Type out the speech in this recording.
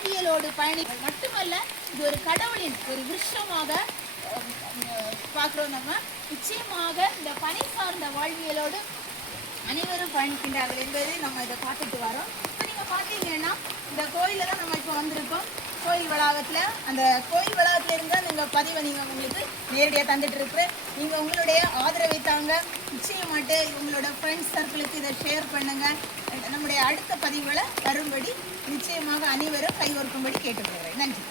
வாழ்வியலோடு பயணி மட்டுமல்ல, இது ஒரு கடவுளின் ஒரு விருஷமாக பார்க்குறோம். நம்ம நிச்சயமாக இந்த பணி சார்ந்த வாழ்வியலோடு அனைவரும் பயணிக்கின்றார்கள் என்பதை நம்ம இதை பார்த்துட்டு வரோம். இப்போ நீங்கள் பார்த்தீங்கன்னா இந்த கோயிலில் தான் நம்ம இப்போ வந்திருக்கோம். கோயில் வளாகத்தில் அந்த கோயில் வளாகத்தில் இருந்தால் நீங்கள் பதிவை நீங்கள் உங்களுக்கு நேரடியாக தந்துட்டு இருக்கிறேன். நீங்கள் உங்களுடைய ஆதரவை தாங்க. நிச்சயமாட்டு உங்களோட ஃப்ரெண்ட்ஸ் சர்க்கிளுக்கு இதை ஷேர் பண்ணுங்கள். நம்முடைய அடுத்த பதிவுகளை தரும்படி நிச்சயமாக அனைவரும் கைகோர்க்கும்படி கேட்டுக்கொள்கிறேன். நன்றி.